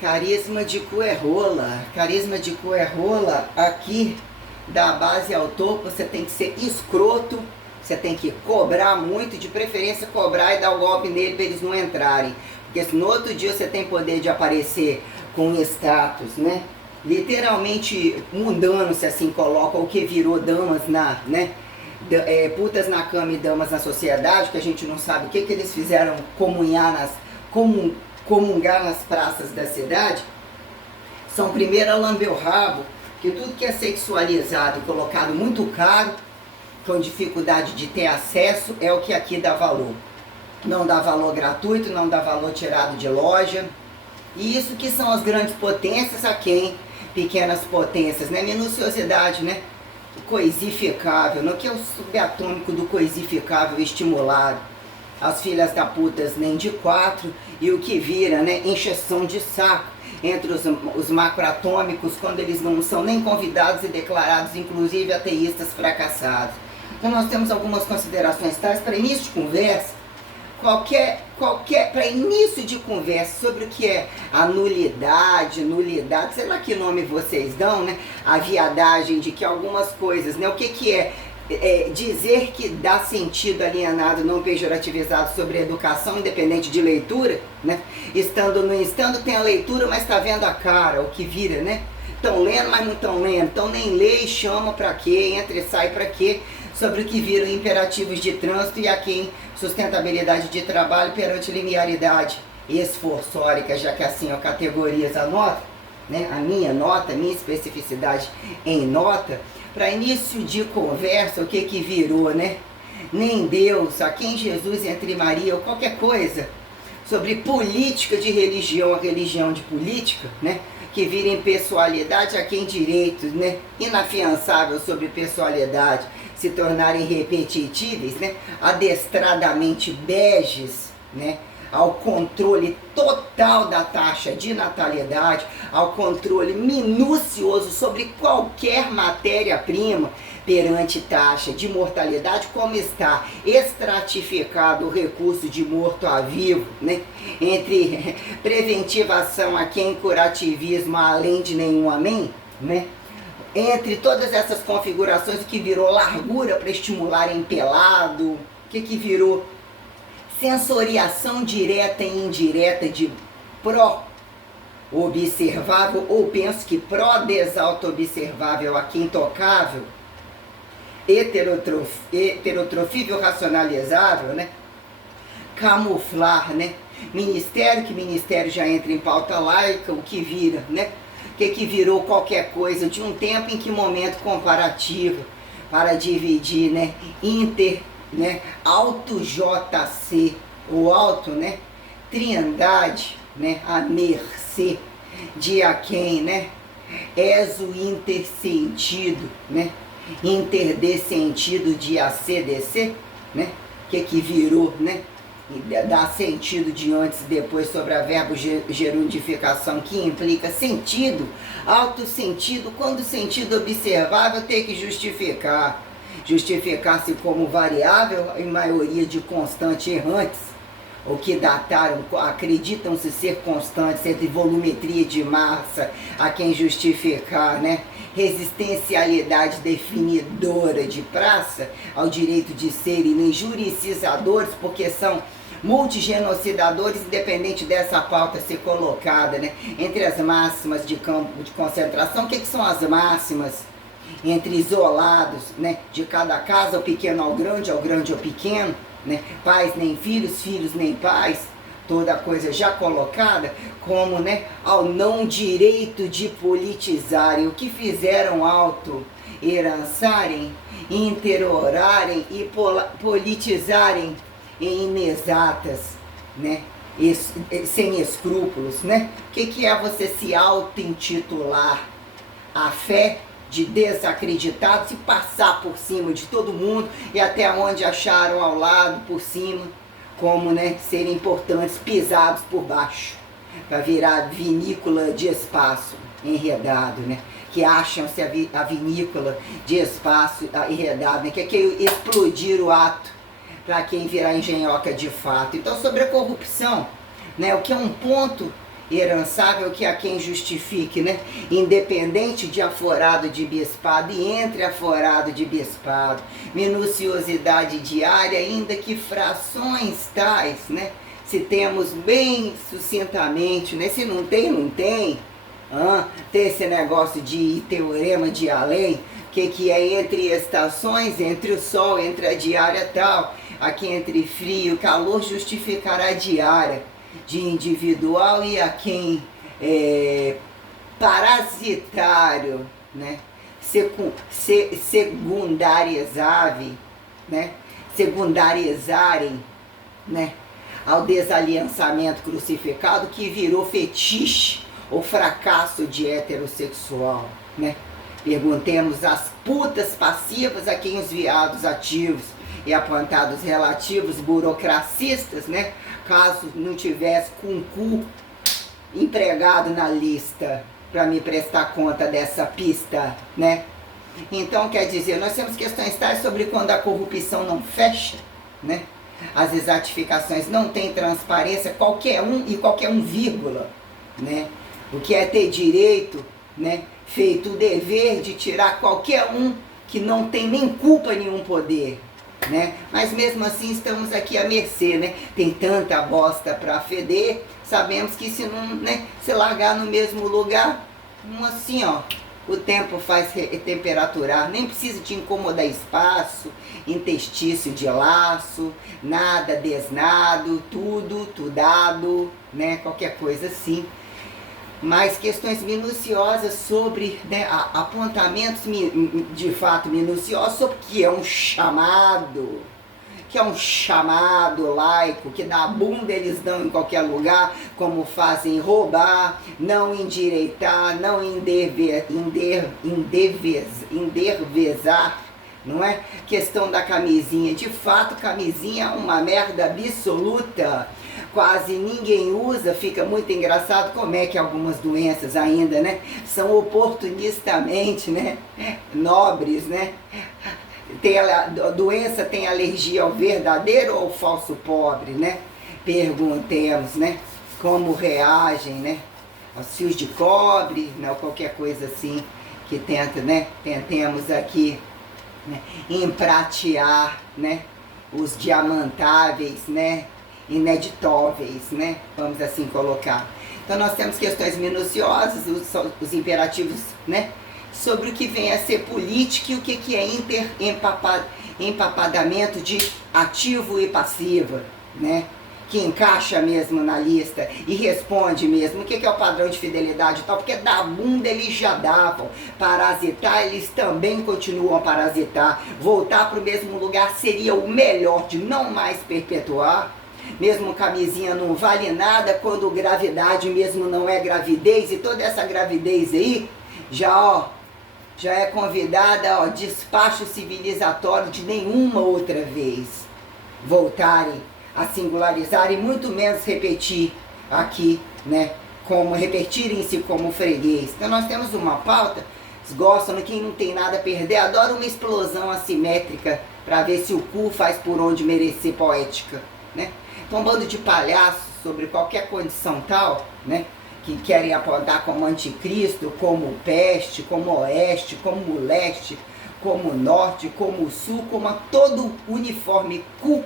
Carisma de cu é rola. Carisma de cu é rola. Aqui, da base ao topo, você tem que ser escroto. Você tem que cobrar muito, de preferência cobrar e dar o golpe nele para eles não entrarem. Porque se no outro dia você tem poder de aparecer com status, né? Literalmente mundano, se assim coloca, o que virou damas na, né? Putas na cama e damas na sociedade, que a gente não sabe o que eles fizeram comungar nas praças da cidade, são primeiro a lamber o rabo, que tudo que é sexualizado e colocado muito caro, com dificuldade de ter acesso, é o que aqui dá valor. Não dá valor gratuito, não dá valor tirado de loja. E isso que são as grandes potências a quem pequenas potências, né? Minuciosidade, né? Coisificável, no que é o subatômico do coisificável estimulado. As filhas da putas nem de quatro, e o que vira, né? Encheção de saco entre os macroatômicos, quando eles não são nem convidados e declarados, inclusive, ateístas fracassados. Então nós temos algumas considerações tais para início de conversa. Para início de conversa sobre o que é a nulidade, sei lá que nome vocês dão, né? A viadagem de que algumas coisas, né? O que é dizer que dá sentido alienado, não pejorativizado sobre a educação, independente de leitura, né? Estando no estando tem a leitura, mas está vendo a cara, o que vira, né? Estão lendo, mas não estão lendo, então nem lê e chama para quê, entra e sai para quê, sobre o que viram imperativos de trânsito e a quem sustentabilidade de trabalho perante linearidade esforçórica, já que assim eu categorizo a nota, né? A minha nota, a minha especificidade em nota, para início de conversa, o que virou, né? Nem Deus, a quem Jesus entre Maria, ou qualquer coisa, sobre política de religião, a religião de política, né? Que vira impessoalidade, a quem direitos, né? Inafiançável sobre pessoalidade se tornarem repetitíveis, né? Adestradamente beges, né? Ao controle total da taxa de natalidade, ao controle minucioso sobre qualquer matéria-prima perante taxa de mortalidade, como está estratificado o recurso de morto a vivo, né? Entre preventivação a quem curativismo além de nenhum amém, né? Entre todas essas configurações, o que virou largura para estimular empelado, o que virou sensoriação direta e indireta de pró-observável, ou penso que pró-desauto-observável a que intocável, heterotrofível racionalizável, né? Camuflar, né? Ministério, que ministério já entra em pauta laica, o que vira, né? O que virou qualquer coisa de um tempo em que momento comparativo para dividir, né? Né? Alto JC, o alto, né? Trindade, né? A mercê de a quem, né? És o intersentido, né? Interdescentido de ACDC, né? Que virou, né? Dá sentido de antes e depois sobre a verbo gerundificação, que implica sentido, autossentido, quando o sentido observável tem que justificar-se como variável em maioria de constantes errantes, ou que dataram, acreditam-se ser constantes entre volumetria de massa, a quem justificar, né? Resistencialidade definidora de praça ao direito de serem juricizadores, porque são multigenocidadores, independente dessa pauta ser colocada, né? Entre as máximas de campo de concentração, o que são as máximas? Entre isolados, né? De cada casa, o pequeno ao grande ao pequeno, né? Pais nem filhos, filhos nem pais, toda coisa já colocada, como, né? Ao não direito de politizarem, o que fizeram auto-herançarem, interorarem e politizarem em inexatas, né? Sem escrúpulos, né? O que é você se auto-intitular a fé de desacreditados e passar por cima de todo mundo e até onde acharam ao lado, por cima, como, né, serem importantes, pisados por baixo, para virar vinícola de espaço enredado, né? Que acham-se a vinícola de espaço enredado, né? Que é explodir o ato para quem virar engenhoca de fato. Então, sobre a corrupção, né? O que é um ponto herançável que a quem justifique, né? Independente de aforado de bispado e entre aforado de bispado, minuciosidade diária, ainda que frações tais, né? Se temos bem sucintamente, né? Se não tem, não tem. Tem esse negócio de teorema de além, que é entre estações, entre o sol, entre a diária tal, aqui entre frio e calor justificará a diária de individual e a quem parasitário, né? Secundarizável, né? Secundarizarem, né? Ao desaliançamento crucificado que virou fetiche ou fracasso de heterossexual, né? Perguntemos às putas passivas a quem os viados ativos e apontados relativos burocracistas, né? Caso não tivesse com o cu empregado na lista para me prestar conta dessa pista, né? Então, quer dizer, nós temos questões tais sobre quando a corrupção não fecha, né? As exatificações não têm transparência, qualquer um, vírgula, né? O que é ter direito, né? Feito o dever de tirar qualquer um que não tem nem culpa nenhum poder, né? Mas mesmo assim estamos aqui à mercê, né? Tem tanta bosta para feder, sabemos que se não, né, se largar no mesmo lugar, assim, ó, o tempo faz temperaturar, nem precisa de incomodar espaço, interstício de laço, nada desnado, tudo, tudado, né? Qualquer coisa assim. Mas questões minuciosas sobre, né, apontamentos de fato minuciosos sobre o que é um chamado laico, que na bunda eles dão em qualquer lugar, como fazem roubar, não endireitar, não endervezar, não é? Questão da camisinha, de fato camisinha é uma merda absoluta, quase ninguém usa, fica muito engraçado como é que algumas doenças ainda, né, são oportunistamente, né, nobres, né? A doença tem alergia ao verdadeiro ou ao falso pobre, né? Perguntemos, né, como reagem, né, aos fios de cobre, né, ou qualquer coisa assim que tenta, né, tentemos aqui, né, empratear, né, os diamantáveis, né, ineditáveis, né, vamos assim colocar. Então nós temos questões minuciosas, os imperativos, né, sobre o que vem a ser política e o que é empapadamento de ativo e passiva, né, que encaixa mesmo na lista e responde mesmo o que é o padrão de fidelidade e tal, porque da bunda eles já davam, parasitar eles também continuam a parasitar, voltar para o mesmo lugar seria o melhor de não mais perpetuar, mesmo camisinha não vale nada quando gravidade mesmo não é gravidez e toda essa gravidez aí já é convidada, ó, despacho civilizatório de nenhuma outra vez voltarem a singularizar e muito menos repetir aqui, né, como repetirem-se como freguês. Então nós temos uma pauta, eles gostam, quem não tem nada a perder, adora uma explosão assimétrica para ver se o cu faz por onde merecer poética, né? Então um bando de palhaços sobre qualquer condição tal, né, que querem apontar como anticristo, como peste, como oeste, como leste, como norte, como sul, como a todo uniforme cu,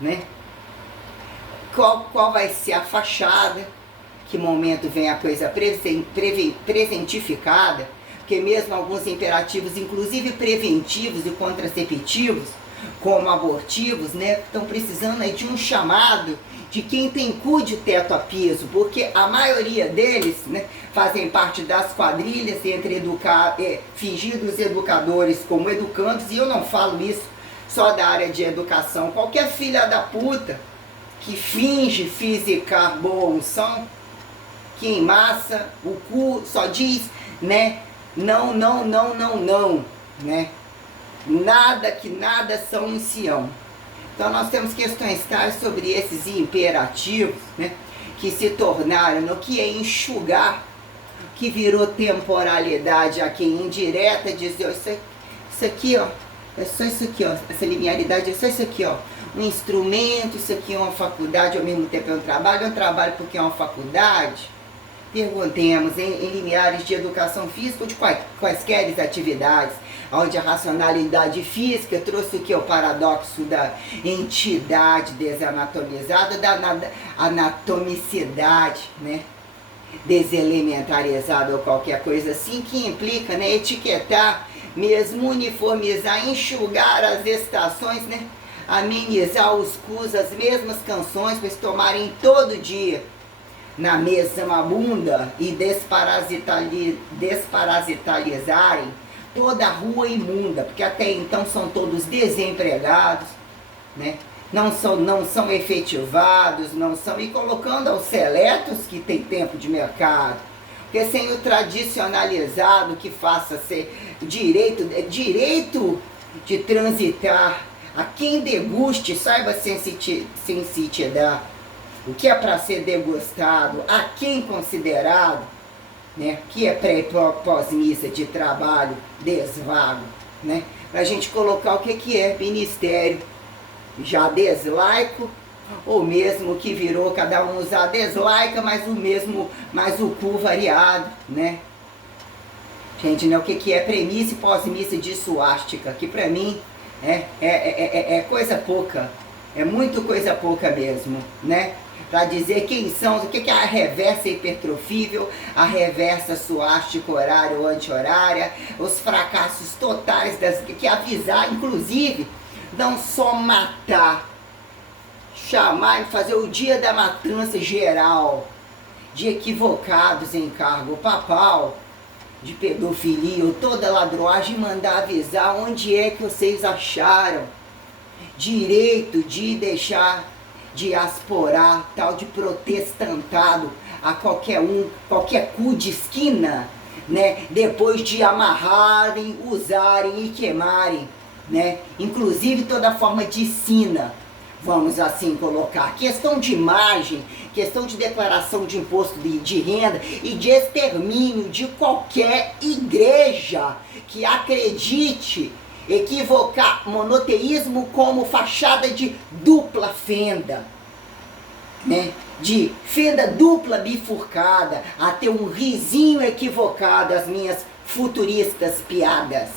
né? Qual vai ser a fachada, que momento vem a coisa presentificada, porque mesmo alguns imperativos, inclusive preventivos e contraceptivos, como abortivos, né, estão precisando aí de um chamado de quem tem cu de teto a piso, porque a maioria deles, né, fazem parte das quadrilhas entre fingidos educadores como educandos, e eu não falo isso só da área de educação, qualquer filha da puta que finge fisicar boa unção, que em massa o cu só diz, né, não, né, nada são em Sião. Então nós temos questões tais sobre esses imperativos, né, que se tornaram no que é enxugar, que virou temporalidade a quem indireta dizer, isso aqui, ó, é só isso aqui, ó, essa linearidade é só isso aqui, ó, um instrumento, isso aqui é uma faculdade, ao mesmo tempo é um trabalho porque é uma faculdade, Perguntemos em limiares de educação física ou de quaisquer atividades, onde a racionalidade física trouxe o que? O paradoxo da entidade desanatomizada, da anatomicidade, né? Deselementarizada ou qualquer coisa assim, que implica, né, etiquetar, mesmo uniformizar, enxugar as estações, né? Amenizar os cus, as mesmas canções, para se tomarem todo dia na mesma bunda e desparasitalizarem toda a rua imunda, porque até então são todos desempregados, né? Não são efetivados, não são, e colocando aos seletos que tem tempo de mercado, porque sem o tradicionalizado que faça ser direito de transitar, a quem deguste, saiba sensitividade, o que é para ser degustado, a quem considerado, né, que é pré e pós-missa de trabalho, desvago, né, para a gente colocar o que é ministério, já deslaico, ou mesmo que virou cada um usar deslaica, mas o cu variado, né. Gente, né, o que é premissa e pós-missa de suástica, que para mim é coisa pouca, é muito coisa pouca mesmo, né. Para dizer quem são, o que é a reversa hipertrofível, a reversa suástica horária ou anti-horária, os fracassos totais, que avisar, inclusive, não só matar, chamar e fazer o dia da matança geral, de equivocados em cargo papal, de pedofilia ou toda ladroagem, mandar avisar onde é que vocês acharam direito de deixar diasporar, tal de protestantado a qualquer cu de esquina, né? Depois de amarrarem, usarem e queimarem, né? Inclusive toda forma de sina, vamos assim colocar. Questão de imagem, questão de declaração de imposto de renda e de extermínio de qualquer igreja que acredite equivocar monoteísmo como fachada de dupla fenda, né? De fenda dupla bifurcada, a ter um risinho equivocado às minhas futuristas piadas.